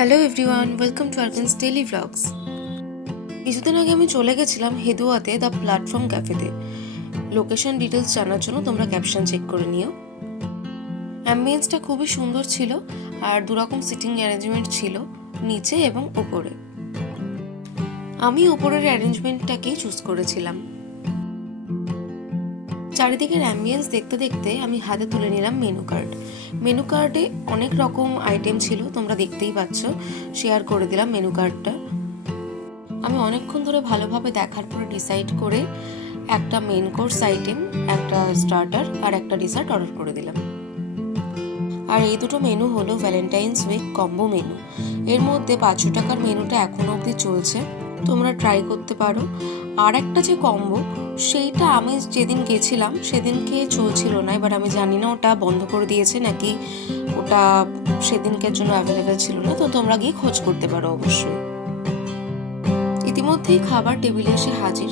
Hello everyone, welcome to Arkan's daily vlogs. কিছুদিন আগে আমি চলে গেছিলাম হেদুয়াতে দ্য প্ল্যাটফর্ম ক্যাফেতে। লোকেশন ডিটেলস জানার জন্য তোমরা ক্যাপশন চেক করে নিও। অ্যাম্বিয়েন্সটা খুবই সুন্দর ছিল আর দুরকম সিটিং অ্যারেঞ্জমেন্ট ছিল, নিচে এবং উপরে। আমি উপরের অ্যারেঞ্জমেন্টটাকেই চুজ করেছিলাম। চারিদিকের অ্যাম্বিয়েন্স দেখতে দেখতে আমি হাতে তুলে নিলাম মেনু কার্ড। মেনু কার্ডে অনেক রকম আইটেম ছিল, তোমরা দেখতেই পাচ্ছ। শেয়ার করে দিলাম মেনু কার্ডটা। আমি অনেকক্ষণ ধরে ভালোভাবে দেখার পরে ডিসাইড করে একটা মেন কোর্স আইটেম, একটা স্টার্টার আর একটা ডিসার্ট অর্ডার করে দিলাম। আর এই দুটো মেনু হলো ভ্যালেন্টাইন্স উইক কম্বো মেনু। এর মধ্যে 500 টাকার মেনুটা এখনো অবধি চলছে, তোমরা ট্রাই করতে পারো। আর একটা যে কম্বো, সেইটা আমি যেদিন গেছিলাম সেদিনকে চলছিল না, এবার আমি জানি না ওটা বন্ধ করে দিয়েছে নাকি ওটা সেদিনকের জন্য অ্যাভেলেবেল ছিল না, তো তোমরা গিয়ে খোঁজ করতে পারো অবশ্যই। ইতিমধ্যেই খাবার টেবিলে এসে হাজির।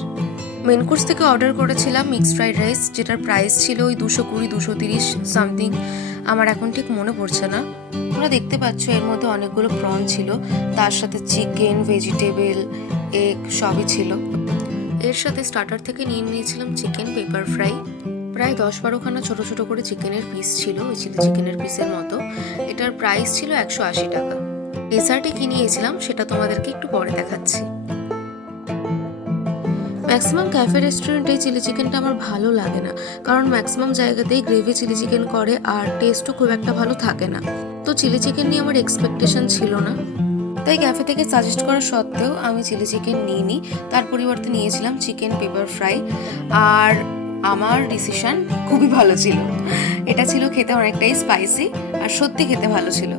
মেন কোর্স থেকে অর্ডার করেছিলাম মিক্সড ফ্রাইড রাইস, যেটার প্রাইস ছিল ওই 220-230 সামথিং, আমার এখন ঠিক মনে পড়ছে না। তোমরা দেখতে পাচ্ছ এর মধ্যে অনেকগুলো প্রন ছিল, তার সাথে চিকেন, ভেজিটেবল, এগ সবই ছিল। এর সাথে স্টার্টার থেকে নিয়ে নিয়েছিলাম চিকেন পেপার ফ্রাই। প্রায় 10-12খানা ছোট ছোট করে চিকেনের পিস ছিল, ওই চিলি চিকেনের পিসের মতো। এটার প্রাইস ছিল 180 টাকা। ডেজার্টে কি নিয়েছিলাম সেটা তোমাদেরকে একটু পরে দেখাচ্ছি। ম্যাক্সিমাম ক্যাফে রেস্টুরেন্টে চিলি চিকেনটা আমার ভালো লাগে না, কারণ ম্যাক্সিমাম জায়গাতেই গ্রেভি চিলি চিকেন করে আর টেস্টও খুব একটা ভালো থাকে না। তো চিলি চিকেন নিয়ে আমার এক্সপেকটেশন ছিল না, তাই ক্যাফে থেকে সাজেস্ট করা সত্ত্বেও আমি চিলি চিকেন নিইনি, তার পরিবর্তে নিয়েছিলাম চিকেন পেপার ফ্রাই। আর আমার ডিসিশন খুবই ভালো ছিল। এটা ছিল খেতে অনেকটাই স্পাইসি আর সত্যি খেতে ভালো ছিল।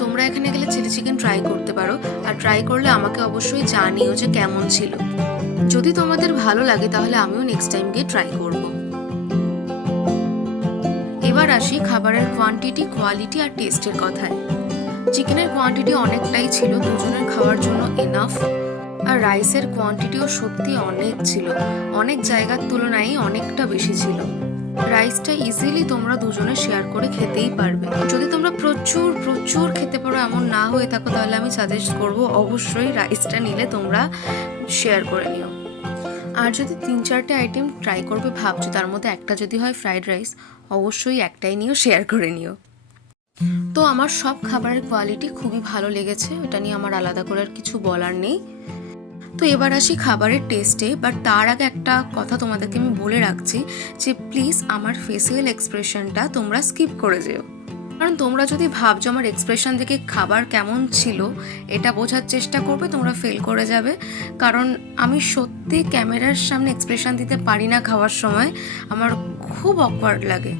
তোমরা এখানে গেলে চিলি চিকেন ট্রাই করতে পারো, আর ট্রাই করলে আমাকে অবশ্যই জানিও যে কেমন ছিল। যদি তোমাদের ভালো লাগে তাহলে আমিও নেক্সট টাইম গিয়ে ট্রাই করব। এবার আসি খাবারের কোয়ান্টিটি, কোয়ালিটি আর টেস্টের কথায়। চিকেনের কোয়ান্টিটি অনেকটাই ছিল, দুজনের খাওয়ার জন্য এনাফ। আর রাইসের কোয়ান্টিটিও সত্যি অনেক ছিল, অনেক জায়গার তুলনায় অনেকটা বেশি ছিল। রাইসটা ইজিলি তোমরা দুজনে শেয়ার করে খেতেই পারবে। যদি তোমরা প্রচুর প্রচুর খেতে পারো এমন না হয়ে থাকো, তাহলে আমি সাজেস্ট করব অবশ্যই রাইসটা নিলে তোমরা শেয়ার করে নিও। আর যদি 3-4টে আইটেম ট্রাই করবে ভাবছো, তার মধ্যে একটা যদি হয় ফ্রাইড রাইস, অবশ্যই একটাই নিও, শেয়ার করে নিও। তো আমার সব খাবারের কোয়ালিটি খুবই ভালো লেগেছে, ওটা নিয়ে আমার আলাদা করে আর কিছু বলার নেই। তো এবার আসি খাবারের টেস্টে, বাট তার আগে একটা কথা তোমাদেরকে আমি বলে রাখছি যে প্লিজ আমার ফেসিয়াল এক্সপ্রেশনটা তোমরা স্কিপ করে যেও। কারণ তোমরা যদি ভাবছো আমার এক্সপ্রেশন দেখে খাবার কেমন ছিল এটা বোঝার চেষ্টা করবে, তোমরা ফেল করে যাবে। কারণ আমি সত্যি ক্যামেরার সামনে এক্সপ্রেশন দিতে পারি না খাওয়ার সময়, আমার খুব অকওয়ার্ড লাগে।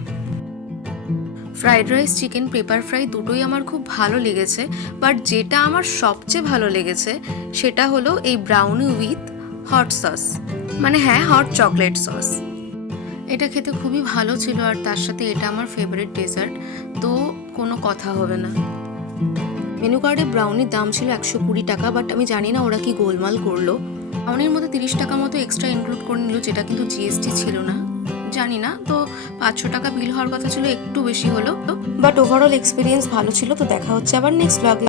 Fried rice, chicken paper fry দুটোই আমার খুব ভালো লেগেছে, বাট যেটা আমার সবচেয়ে ভালো লেগেছে সেটা হলো এই ব্রাউনি উইথ হট সস, মানে হ্যাঁ, হট চকলেট সস। এটা খেতে খুবই ভালো ছিল, আর তার সাথে এটা আমার ফেভারিট ডেজার্ট, তো কোনো কথা হবে না। মেনু কার্ডে ব্রাউনির দাম ছিল 120 টাকা, বাট আমি জানি না ওরা কি গোলমাল করলো। ব্রাউনির মধ্যে 30 টাকা মতো এক্সট্রা ইনক্লুড করে নিল, যেটা কিন্তু জিএসটি ছিল না, জানি না। তো 500 টাকা বিল হওয়ার কথা ছিল, একটু বেশি হলো, বাট ওভারঅল এক্সপিরিয়েন্স ভালো ছিল। তো দেখা হচ্ছে আবার নেক্সট ব্লগে।